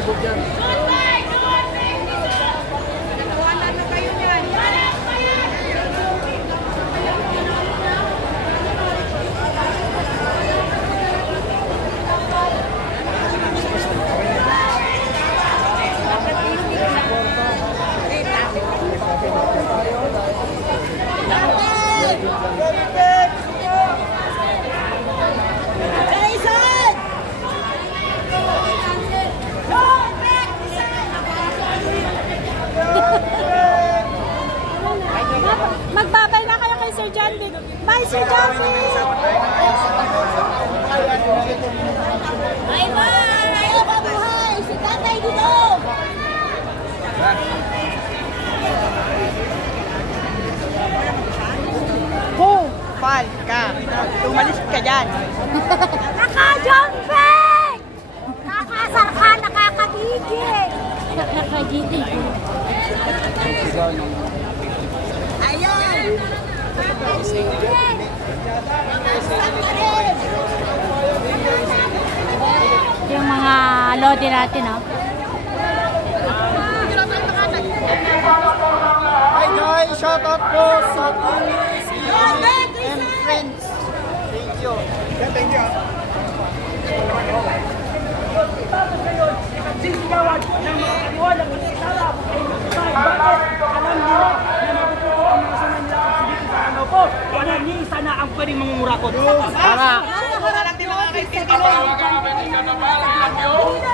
bubog yan. Magbabay na kayo kay Sir John Vic. Bye, Sir John Vic! Bye-bye! Ayaw mabuhay! Si Tatay Dudong! Pal ka! Tumalis ka dyan! Naka-John Vic! Nakasar ka! Nakakagigil! Nakakagigil! Ayan! Yung mga lodi natin, oh. Hi guys! Shout out po sa and friends! Thank you! Thank you! Sisigawan ng mga kaliwanag ng isara ay bakit alam nila na natututo ang mga sanay nila at sige sa ano po wala ni isa na ang pwedeng mangungurakot. Tara!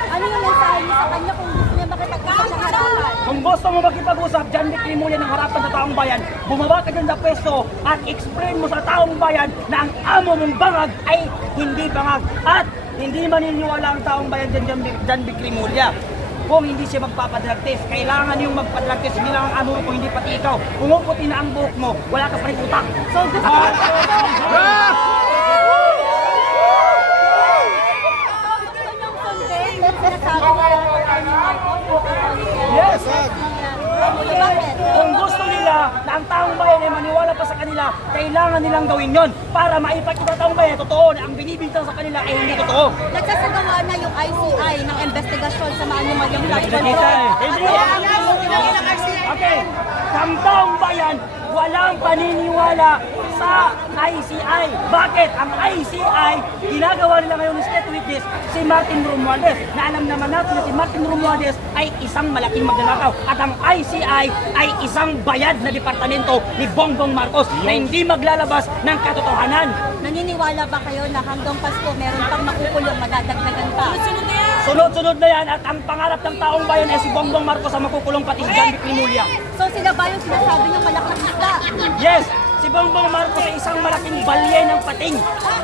Ano yung mensahe niyo sa kanya kung gusto niya makipag-usap ng harapan? Kung gusto mo makipag-usap, John Vic Rimulya ng harapan sa taong bayan, bumaba ka dyan sa pwesto at explain mo sa taong bayan na ang amo mong bangag ay hindi bangag at hindi maniniwala ang taong bayan dyan, John Vic Rimulya. Kung hindi siya magpapadrug test, kailangan yung magpadrug test, hindi lang ang amo kung hindi pati ikaw. Pumuputi na ang buhok mo, wala ka pa rin utak. So, gusto niyo sundin yung sinasabi Yes! Bakit? Kung gusto nila na ang taong bayan ay maniwala pa sa kanila, kailangan nilang gawin yon para maipakita sa taong bayan totoo na ang binibintang sa kanila ay hindi totoo. Nagsasagawa na yung ICI ng investigasyon sa mga yung flood control. Okay, ang taong bayan walang paniniwala sa ICI. Bakit? Ang ICI, ginagawa nila ngayon state witness si Martin Romualdez na alam naman natin na si Martin Romualdez ay isang malaking magnanakaw at ang ICI ay isang bayad na departamento ni Bongbong Marcos na hindi maglalabas ng katotohanan. Naniniwala ba kayo na hanggang Pasko meron pang makukulong madadagdagan pa? Sunod-sunod na yan at ang pangarap ng taong bayan ay si Bongbong Marcos ang makukulong pati si John Vic Rimulya. So sila ba yung sinasabi niyong malaking isda? Yes! Si Bongbong Marcos ay isang malaking balye ng pating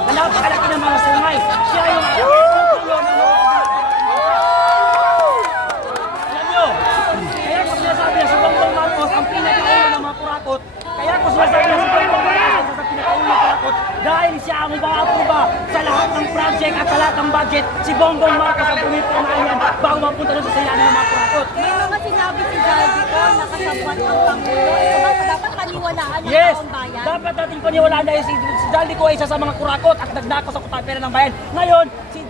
na napakalaki ng mga sungay. Siya yung tutulo ng mga alam nyo, kaya ko sinasabi na si Bongbong Marcos ang pinakaulo ng mga kurakot. Kaya ko sinasabi na si Bongbong Marcos sa pinakaulo ng kurakot dahil siya ang umaapruba sa lahat ng project at sa lahat ng budget. Si Bongbong Marcos ang pumipirmahan yan bago mapunta doon sa silanan ng mga kurakot. May mga sinabi si Jaldi ko na kasabwat ng Pangulo. Ito ba dapat paniwalaan ng Yes! taong bayan? Dapat natin paniwalaan dahil si Jaldi ko ay isa sa mga kurakot at nagnakaw sa pera ng bayan. Ngayon, si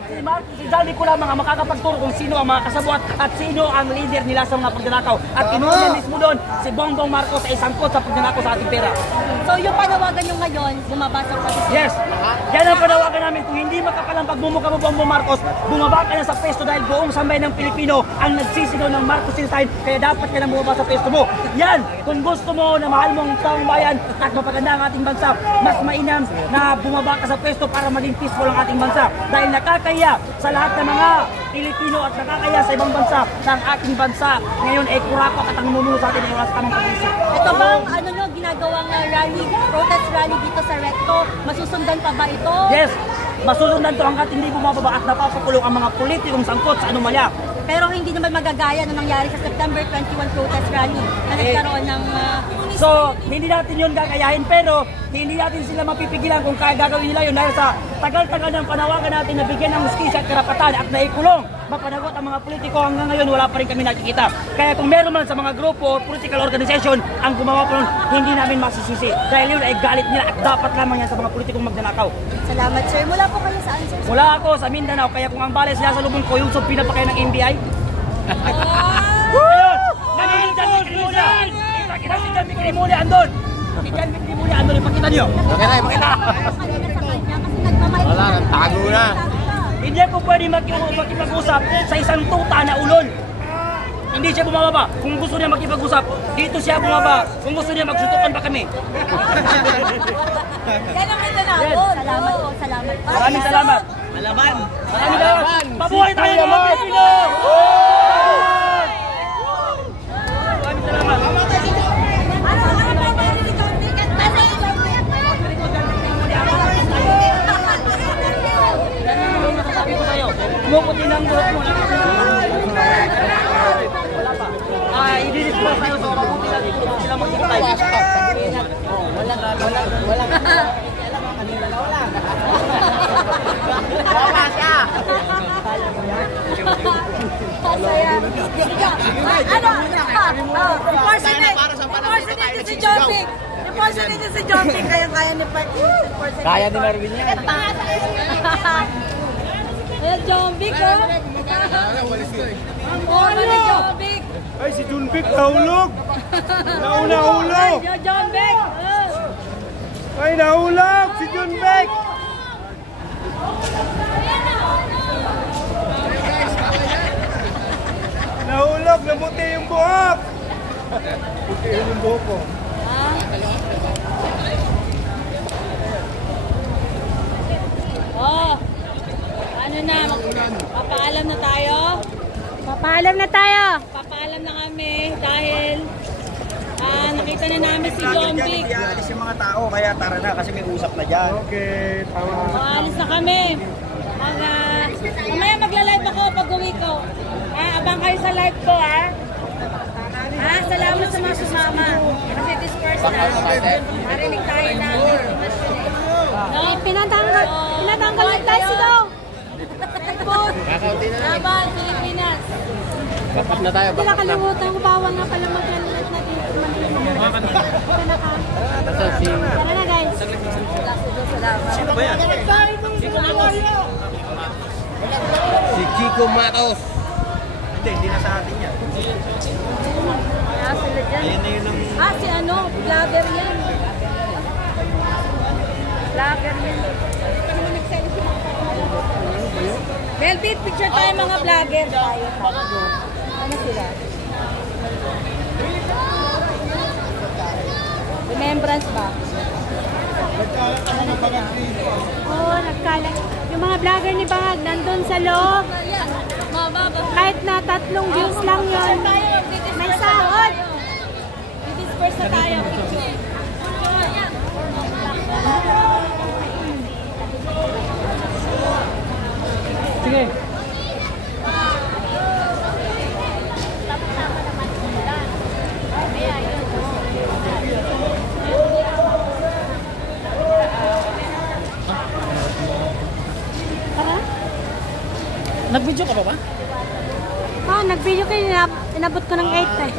Jaldi ko lamang ang makakapagturo kung sino ang mga kasabwat at sino ang leader nila sa mga pagnanakaw. At kinuha mismo doon, si Bongbong Marcos ay sangkot sa pagnanakaw sa ating pera. So yung panawagan nyo ngayon, bumaba sa posisyon. Yes! Yan ang panawagan namin. Kung hindi makapalang pagmumukha mo Bongbong Marcos, bumaba ka na sa pwesto dahil buong sambayan ng Pilipino ang nagsisigaw ng Marcos time, kaya dapat ka na bumaba sa pwesto mo. Yan! Kung gusto mo na mahal mo ang taong bayan at mapaganda ang ating bansa, mas mainam na bumaba ka sa pwesto para maging peaceful ang ating bansa. Dahil nakakaya sa lahat ng mga Pilipino at nakakaya sa ibang bansa na ang ating bansa ngayon ay kurakot at ang namumuno sa atin ay wala sa tamang pag-isip. Ito bang ano nyo, ginagawang rally, protest rally dito sa Recto? Masusundan pa ba ito? Yes! Masusundan to hanggat hindi bumababa at napapakulong ang mga politikong sangkot sa anomalya. Pero hindi naman magagaya na nangyari sa September 21 protest rally na nagkaroon ng... So, hindi natin yun gagayahin pero hindi natin sila mapipigilan kung kaya gagawin nila yun dahil sa tagal-tagal ng panawagan natin na bigyan ng hustisya at karapatan at naikulong mapanagot ang mga politiko hanggang ngayon wala pa rin kami nakikita. Kaya kung meron man sa mga grupo o political organization ang gumawa po nun, hindi namin masisisi dahil yun ay galit nila at dapat lamang yan sa mga politikong magnanakaw. Salamat sir. Mula po kayo saan sir? Mula ako sa Mindanao, kaya kung ang balay sila sa lubong ko yung pinapakain ng NBI, Ayun! Nandun dyan, may Krimulya! Ipakita si Jan Mikrimulya, andun! Si Jan Mikrimulya, andun, ipakita niyo! Kanina sa kanya kasi nagmamahal. Wala, nagtago na. Hindi po pwede makipag-usap sa isang tuta na ulol. Hindi siya bumababa. Kung gusto niya makipag-usap, dito siya bumaba. Kung gusto niya magsutukan pa kami. Yan ang Mindanao. Salamat po, salamat. Maraming salamat. Malaban. Maraming salamat. Mabuhay tayo mga Pilipino! Maraming salamat. Sabi ko sa'yo, kumukuti ng buhok mo. Wala pa. I-discuss tayo sa mabuti natin kung sila maghintay. Wala. Wala siya. Impersonate si Jompik. Impersonate si Jompik. Kaya ni Park. Kaya ni Marvin yan. Ayan, Jompik, oh. Ano ni Jompik? Ay, si Junbik nahulog! Nauna-hulog! Yo, Jompik! Ay, nahulog! Si Junbik! Nahulog! Namuti yung buhok! Puti yung buhok ko. Oh, ano na, papaalam na tayo? Papaalam na tayo! Papaalam na kami dahil nakita na namin si Jompik. Alis yung mga tao, kaya tara na kasi may usap na dyan. Okay, tama. Alis na kami. Mamaya magla-live ako pag uwi ko. Abang kayo sa live ko, ha? Salamat sa mga sumama. Kasi this person, marinig tayo na. Pinatanggal ng tayo daw. Laban, Pilipinas. Bapak na tayo. Hindi nakalimutan ko, bawal nga pala mag-live na dito. Tara na, guys. Sino ba yan? Si Chico Matos. Hindi na sa atin yan. Si ano, vlogger yan. Vlogger yan. Melvin, picture tayo mga vlogger tayo. Ano sila? Remembrance ba? Oo, nagkalat. Yung mga vlogger ni Bangag nandun sa loob. Kahit na 3 views lang yun. May sahod. I-disperse na tayo. Picture. Sige. Nag-video ka pa ba? Nag-video kayo. Inabot ko ng 8 eh.